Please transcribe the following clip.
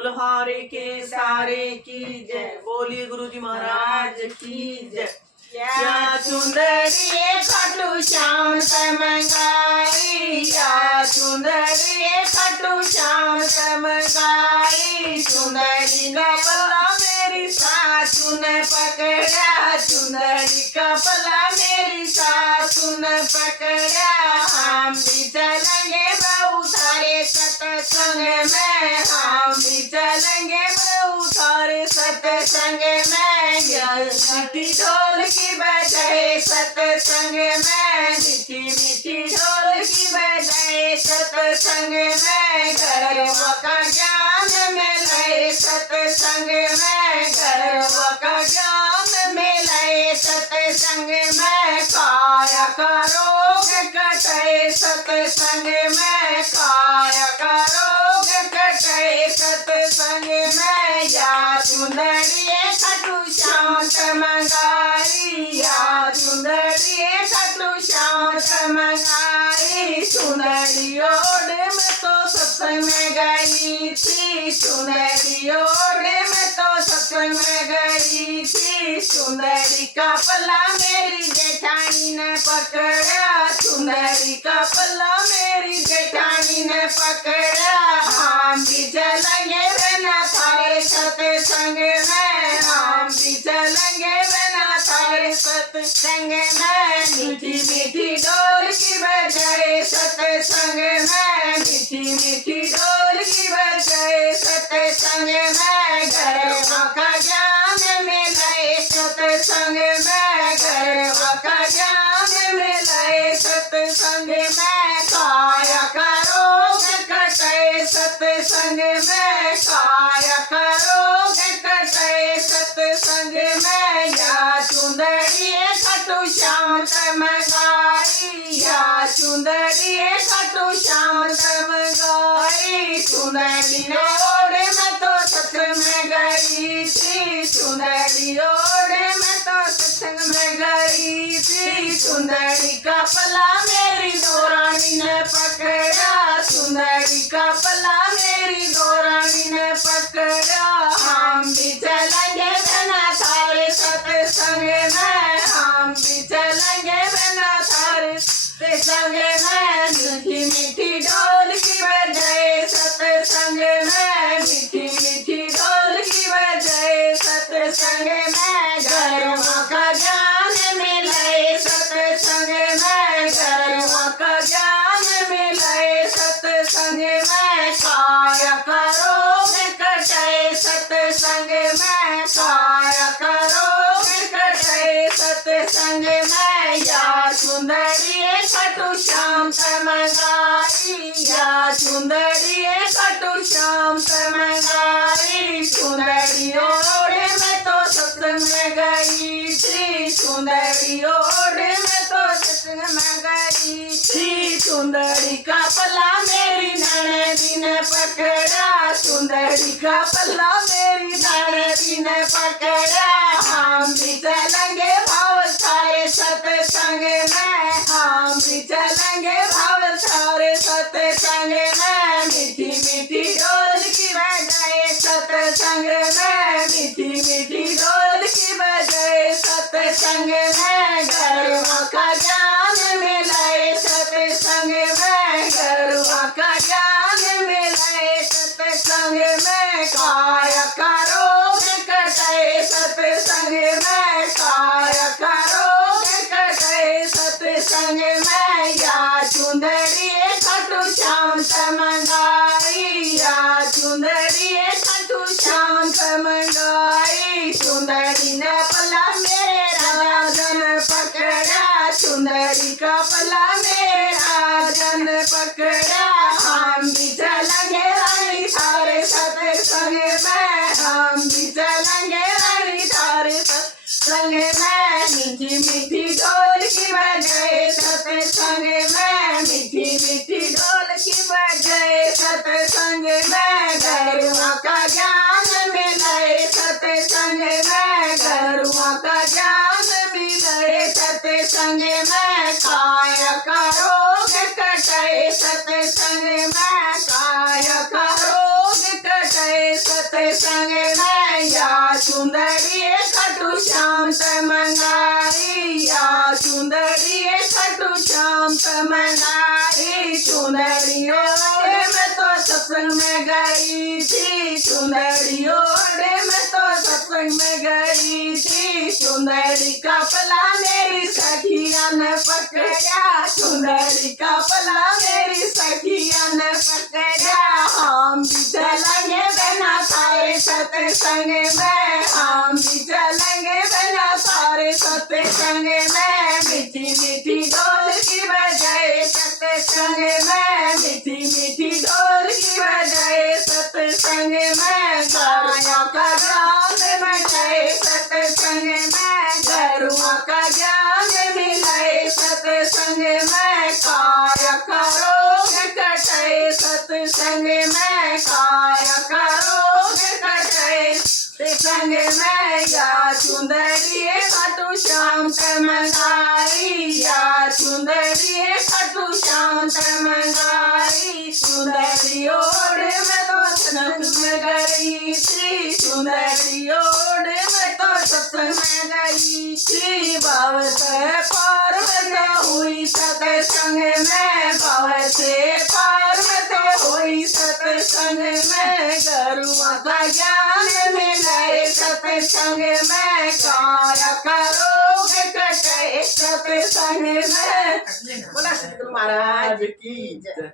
फुलहारे के सारे की जय। बोलिए गुरु जी महाराज की जय। या सुंदरी खाटू श्याम तमगाई, या सुंदरी खाटू श्याम तमगाई। सुंदरी का पल्ला मेरी सासू ने पकड़ा, सुंदरी का पल्ला मेरी सासू ने पकड़ा। हम भी चलेंगे बहु सारे सत्संग में, हम भी चलेंगे बहु सारे सत्संग में। मीठी ढोल की बजाए सत्संग में, मीठी मीठी ढोल की बजाए सत्संग में। गरबा का ज्ञान मिलाए सत्संग में, गरबा का ज्ञान मिलाए सत्संग में। काया का रोग कटे सत्संग में, काया का रोग कटे सत्संग में। या सुंदरी खाटू श्याम तमगाई, या सुंदरी खाटू श्याम तमगाई। सुंदरी ओढ़ में तो सत्संग में गई थी, सुंदरी ओढ़ में तो सत्संग में गई थी। सुंदरी का पल्ला मेरी जेठानी ने पकड़ा, सुंदरी का पल्ला मेरी जेठानी ने पकड़ा। हम भी चलेंगे बिना थारे सत्संग में, हम भी चलेंगे बिना थारे सत्संग में। मीठी मीठी ढोल की बजाए सत्संग में, मीठी मीठी ढोल की बजाए सत्संग में। गरबा का ज्ञान मिलाए सत्संग में, गरबा का ज्ञान मिलाए सत्संग में। काया का रोग कटे सत्संग में, काया का रोग कटे सत्संग में। या सुंदरी खाटू श्याम तमगाई, या सुंदरी खाटू श्याम तमगाई। सुंदरी ओढ़ में तो सत्संग में गई थी, सुंदरी ओढ़ में तो सत्संग में गई थी। सुंदरी का पल्ला मेरी दौरानी ने पकड़ा, सुंदरी का पल्ला मेरी दौरानी ने पकड़ा। हम भी चलेंगे बिना थारे सत्संग में, हम भी चलेंगे बिना थारे सत्संग में। मीठी मीठी ढोल की बजाए सत्संग में, मीठी मीठी ढोल की बजाए सत्संग में। गरबा का ज्ञान मिलाए सत्संग में, गरबा का ज्ञान मिलाए सत्संग में। काया का रोग कटे सत्संग में, काया का रोग कटे सत्संग में। या सुंदरी खाटू श्याम तमगाई, या सुंदरी खाटू श्याम तमगाई। सुंदरी ओढ़ में तो सत्संग में गई थी, सुंदरी ओढ़ में तो सत्संग में गई थी। सुंदरी का पल्ला मेरी ननदी ने पकड़ा, सुंदरी का पल्ला मेरी ननदी ने पकड़ा। हम भी चलेंगे भाव सारे सत्संग में, हम भी चलेंगे भाव सारे सत्संग में। मीठी मीठी ढोल की बजाए सत्संग में, मीठी मीठी ढोल की बजाए सत्संग में। गरबा का ज्ञान मिलाए सत्संग में, गरबा का ज्ञान मिलाए सत्संग में। काया का रोग कटे सत्संग में, काया का रोग कटे सत्संग में। या सुंदरी खाटू श्याम तमगाई, या सुंदरी खाटू श्याम तमगाई। सुंदरी ने पल्ला मेरे राजा ने पकड़ा, सुंदरी का पल्ला मेरे राजा ने पकड़ा। हम भी चलेंगे रानी थारे सत्संग में, हम भी चलेंगे रानी थारे सत्संग में। मीठी मीठी ढोल की बजाए सत्संग में, मीठी मीठी ढोल की बजाए सत्संग में। गरबा का ज्ञान मिलाए सत्संग में, गरबा का ज्ञान मिलाए सत्संग में। काया का रोग कटे सत्संग में, काया का रोग कटे सत्संग में या सुंदरी खटू श्याम तमंगारी या सुंदरी खटू श्याम तमंगारी सुंदरियों मैं तो सत्संग में गई थी सुंदरियों मैं तो सत्संग में गई थी सुंदरी का पला मेरी सखिया ने पकड़ा सुंदरी का पला मेरी सखिया ने पकड़ा हम भी चलेंगे बिना सारे सत्संग में हम भी चलेंगे बिना सारे सत्संग में मीठी मीठी ढोल की बजाए सत्संग में मीठी मीठी ढोल की बजाए सत्संग में गायों का ज्ञान मिलाए सत्संग में गरुआ का ज्ञान मिलाए सत्संग में काया करोग कटाए सत्संग में काया करोग कटाए सत्संग में या सुंदरी खाटू श्याम तमंगाई या सुंदरी खाटू श्याम तमंगाई सुंदरी ओढ़ में तो सत्संग में गई थी सुंदरी ओढ़ में तो सत्संग में गई थी बावत पार में तो हुई सत्संग में बावत पार में तो हुई सत्संग में गरुआ का ज्ञान मिलाए सत्संग में काया करोग कटाए सत्संग में। बोला सतगुरु महाराज की जय।